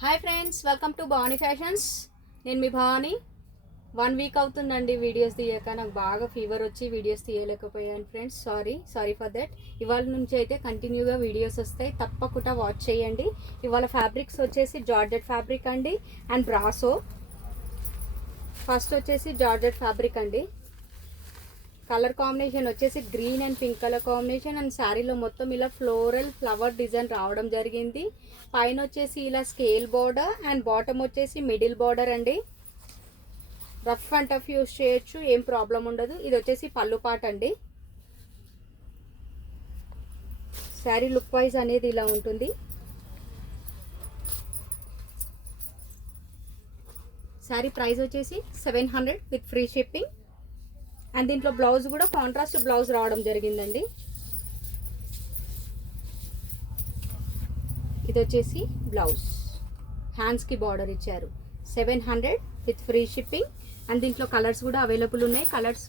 Hi friends, welcome to Bhavani Fashions. నేను మీ Bhavani. 1 week అవుతుందండి వీడియోస్ తీయక. నాకు బాగా ఫీవర్ వచ్చి వీడియోస్ తీయలేకపోయాను ఫ్రెండ్స్. Sorry for that. ఇవాళ నుంచి అయితే కంటిన్యూగా వీడియోస్ వస్తాయి, తప్పకుండా వాచ్ చేయండి. ఇవాళ ఫ్యాబ్రిక్స్ వచ్చేసి జార్జెట్ ఫ్యాబ్రిక్ అండి అండ్ బ్రాసో. ఫస్ట్ వచ్చేసి జార్జెట్ ఫ్యాబ్రిక్ అండి. కలర్ కాంబినేషన్ వచ్చేసి green and pink colour combination and శారీలో మొత్తం ఇలా ఫ్లోరల్ ఫ్లవర్ డిజైన్ రావడం జరిగింది. పైన వచ్చేసి ఇలా స్కేల్ బార్డర్ అండ్ బాటమ్ వచ్చేసి మిడిల్ బార్డర్ అండి. రఫ్ అండ్ టఫ్ యూస్ చేయొచ్చు, ఏం ప్రాబ్లం ఉండదు. ఇది వచ్చేసి పళ్ళు పాట అండి. శారీ లుక్ వైజ్ అనేది ఇలా ఉంటుంది. శారీ ప్రైస్ వచ్చేసి 700 విత్ ఫ్రీ షిప్పింగ్. అండ్ దీంట్లో బ్లౌజ్ కూడా కాంట్రాస్ట్ బ్లౌజ్ రావడం జరిగిందండి. ఇది వచ్చేసి బ్లౌజ్, హ్యాండ్స్కి బార్డర్ ఇచ్చారు. 700 విత్ ఫ్రీ షిప్పింగ్. అండ్ దీంట్లో కలర్స్ కూడా అవైలబుల్ ఉన్నాయి. కలర్స్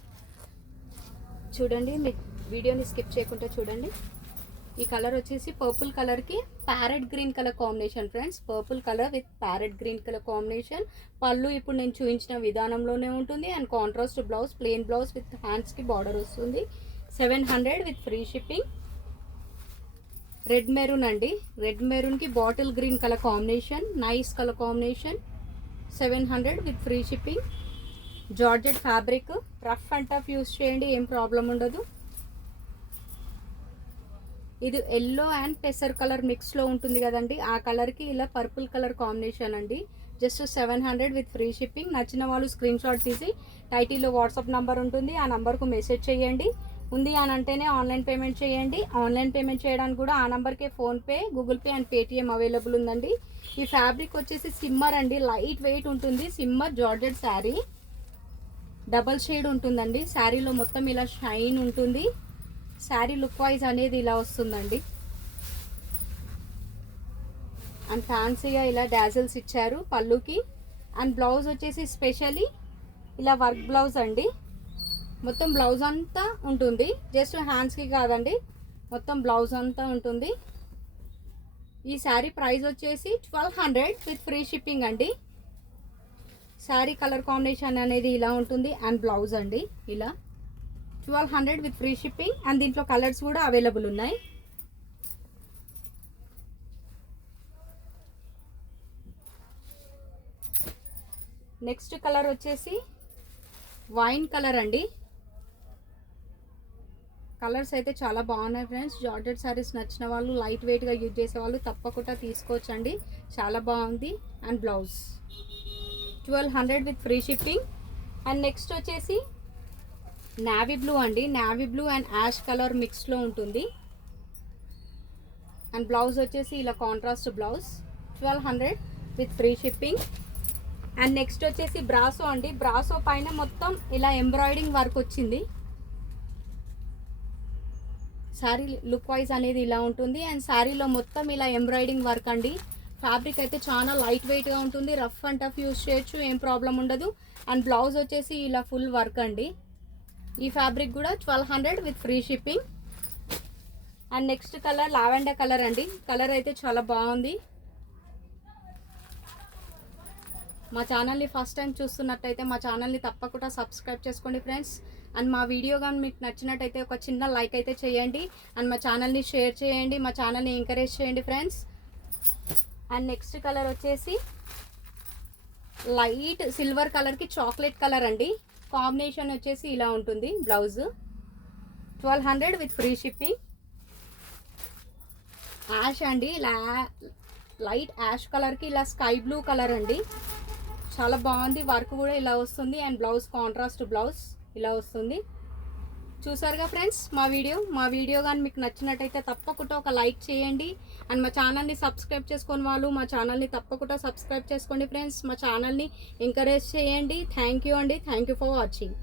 చూడండి, మీ వీడియోని స్కిప్ చేయకుండా చూడండి. ఈ కలర్ వచ్చేసి పర్పుల్ కలర్కి parrot green colour combination friends. Purple colour with parrot green colour combination. పళ్ళు ఇప్పుడు నేను చూపించిన విధానంలోనే ఉంటుంది. And contrast blouse, plain blouse with హ్యాండ్స్కి బార్డర్ వస్తుంది. 700 with free shipping. Red maroon అండి. రెడ్ మెరూన్కి bottle green colour combination, nice colour combination. 700 with free shipping. Georgette fabric, rough and tough use చేయండి, ఏం ప్రాబ్లం ఉండదు. ఇది ఎల్లో అండ్ పెసర్ colour మిక్స్లో ఉంటుంది కదండి, ఆ కలర్కి ఇలా పర్పుల్ కలర్ కాంబినేషన్ అండి. Just 700 with free shipping. నచ్చిన వాళ్ళు స్క్రీన్ షాట్ తీసి టైటిల్లో వాట్సాప్ నంబర్ ఉంటుంది, ఆ నంబర్కు మెసేజ్ చేయండి. ఉంది అని అంటేనే ఆన్లైన్ పేమెంట్ చేయండి. ఆన్లైన్ పేమెంట్ చేయడానికి కూడా ఆ నెంబర్కే PhonePe, Google pay and Paytm available ఉందండి. ఈ ఫ్యాబ్రిక్ వచ్చేసి సిమ్మర్ అండి, లైట్ వెయిట్ ఉంటుంది. సిమ్మర్ జార్జెట్ శారీ, డబల్ షేడ్ ఉంటుందండి. శారీలో మొత్తం ఇలా షైన్ ఉంటుంది. శారీ లుక్ వైజ్ అనేది ఇలా వస్తుందండి. అండ్ ఫ్యాన్సీగా ఇలా డాజిల్స్ ఇచ్చారు పళ్ళుకి. అండ్ బ్లౌజ్ వచ్చేసి స్పెషల్లీ ఇలా వర్క్ బ్లౌజ్ అండి. మొత్తం బ్లౌజ్ అంతా ఉంటుంది, జస్ట్ హ్యాండ్స్కి కాదండి, మొత్తం బ్లౌజ్ అంతా ఉంటుంది. ఈ శారీ ప్రైస్ వచ్చేసి 1200 విత్ ఫ్రీ షిప్పింగ్ అండి. శారీ కలర్ కాంబినేషన్ అనేది ఇలా ఉంటుంది. అండ్ బ్లౌజ్ అండి ఇలా 1200 విత్ ఫ్రీ షిప్పింగ్. అండ్ దీంట్లో కలర్స్ కూడా అవైలబుల్ ఉన్నాయి. నెక్స్ట్ కలర్ వచ్చేసి వైన్ కలర్ అండి. కలర్స్ అయితే చాలా బాగున్నాయి ఫ్రెండ్స్. జార్జెట్ శారీస్ నచ్చిన వాళ్ళు, లైట్ వెయిట్గా యూజ్ చేసే వాళ్ళు తప్పకుండా తీసుకోవచ్చండి, చాలా బాగుంది. And blouse 1200 with free shipping. And next వచ్చేసి నావీ బ్లూ అండి. Navy blue and ash colour మిక్స్లో ఉంటుంది. అండ్ బ్లౌజ్ వచ్చేసి ఇలా contrast blouse, 1200 with free shipping. And next వచ్చేసి బ్రాసో అండి. బ్రాసో పైన మొత్తం ఇలా ఎంబ్రాయిడింగ్ వర్క్ వచ్చింది. శారీ లుక్ వైజ్ అనేది ఇలా ఉంటుంది. అండ్ శారీలో మొత్తం ఇలా ఎంబ్రాయిడింగ్ వర్క్ అండి. ఫ్యాబ్రిక్ అయితే చాలా లైట్ వెయిట్గా ఉంటుంది, రఫ్ అండ్ టఫ్ యూస్ చేయొచ్చు, ఏం ప్రాబ్లం ఉండదు. అండ్ బ్లౌజ్ వచ్చేసి ఇలా ఫుల్ వర్క్ అండి. ఈ ఫ్యాబ్రిక్ కూడా 1200 with free shipping. And next colour lavender colour అండి. కలర్ అయితే చాలా బాగుంది. మా ఛానల్ని ఫస్ట్ టైం చూస్తున్నట్టయితే మా ఛానల్ని తప్పకుండా సబ్స్క్రైబ్ చేసుకోండి ఫ్రెండ్స్. అండ్ మా వీడియో కానీ మీకు నచ్చినట్టయితే ఒక చిన్న లైక్ అయితే చేయండి. అండ్ మా ఛానల్ని షేర్ చేయండి, మా ఛానల్ని ఎంకరేజ్ చేయండి ఫ్రెండ్స్. అండ్ నెక్స్ట్ కలర్ వచ్చేసి లైట్ సిల్వర్ కలర్కి చాక్లెట్ కలర్ అండి. కాంబినేషన్ వచ్చేసి ఇలా ఉంటుంది. Blouse 1200 with free shipping. Ash అండి, లైట్ యాష్ కలర్కి ఇలా స్కై బ్లూ కలర్ అండి, చాలా బాగుంది. వర్క్ కూడా ఇలా వస్తుంది. అండ్ బ్లౌజ్ కాంట్రాస్ట్ బ్లౌజ్ ఇలా వస్తుంది. చూసారుగా ఫ్రెండ్స్ మా వీడియో కానీ మీకు నచ్చినట్టయితే తప్పకుండా ఒక లైక్ చేయండి. అండ్ మా ఛానల్ని సబ్స్క్రైబ్ చేసుకొని వాళ్ళు మా ఛానల్ని తప్పకుండా సబ్స్క్రైబ్ చేసుకోండి ఫ్రెండ్స్. మా ఛానల్ని ఎంకరేజ్ చేయండి. థ్యాంక్ యూ అండి. Thank you for watching.